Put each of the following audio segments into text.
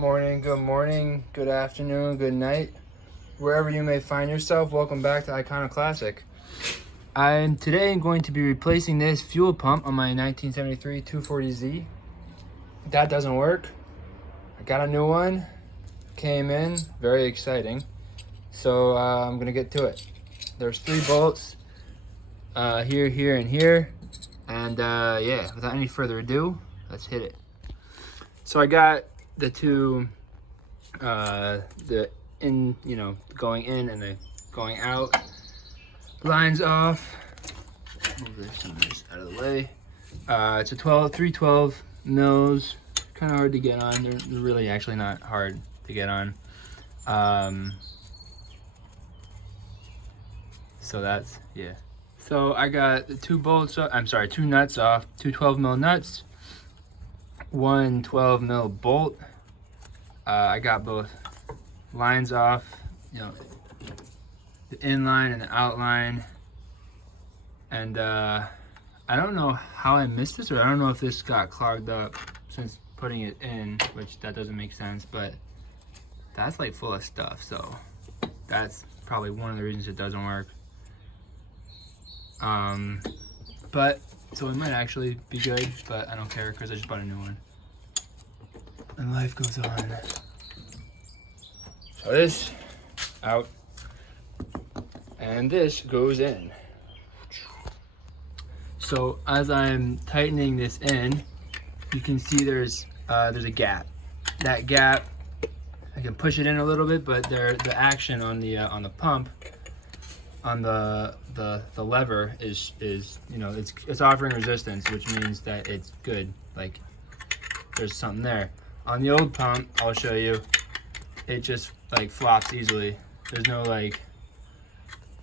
Good morning, good afternoon, good night. Wherever you may find yourself, welcome back to Iconic Classic. I'm today going to be replacing this fuel pump on my 1973 240Z. That doesn't work. I got a new one, came in, very exciting. So I'm gonna get to it. There's 3 bolts, here, here, and here. And yeah, without any further ado, let's hit it. So I got the two, the in, going in and the going out lines off. Move some of this out of the way. It's a 312 mils. Kind of hard to get on. They're really actually not hard to get on. So that's, yeah. So I got the 2 bolts, two nuts off, 2 12 mil nuts, 1 12 mil bolt. I got both lines off, the inline and the outline. And I don't know how I missed this, or I don't know if this got clogged up since putting it in, which that doesn't make sense, but that's like full of stuff. So that's probably one of the reasons it doesn't work. But so it might actually be good, but I don't care because I just bought a new one. And life goes on. So this out, and this goes in. So as I'm tightening this in, you can see there's a gap. That gap, I can push it in a little bit, but the action on the pump, on the lever is it's offering resistance, which means that it's good. Like there's something there. On the old pump, I'll show you, it just like flops easily. There's no like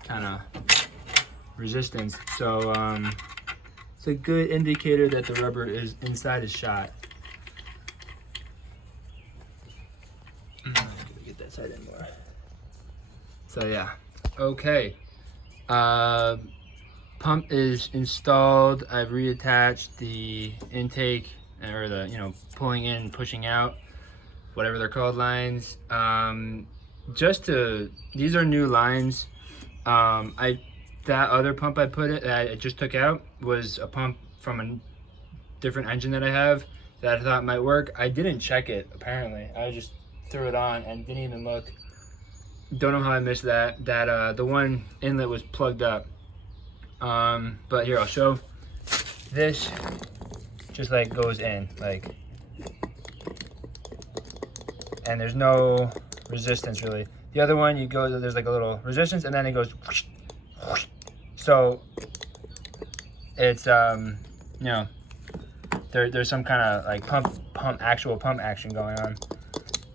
kind of resistance. So it's a good indicator that the rubber is inside is shot. Get that side in more. So yeah, okay. Pump is installed. I've reattached the intake, or the pulling in, pushing out, whatever they're called, lines. These are new lines. That other pump I just took out was a pump from a different engine that I have that I thought might work. I didn't check it, apparently. I just threw it on and didn't even look. Don't know how I missed that. The one inlet was plugged up. But here, I'll show. This just like goes in, like, and there's no resistance really. The other one, there's like a little resistance, and then it goes whoosh, whoosh. So it's there's some kind of like actual pump action going on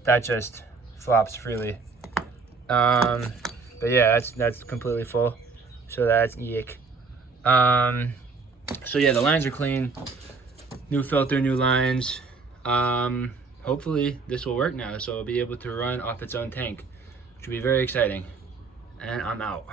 that just flops freely. But yeah, that's completely full, so that's yick. So yeah, the lines are clean, new filter, new lines. Hopefully this will work now, so it'll be able to run off its own tank, which will be very exciting. And I'm out.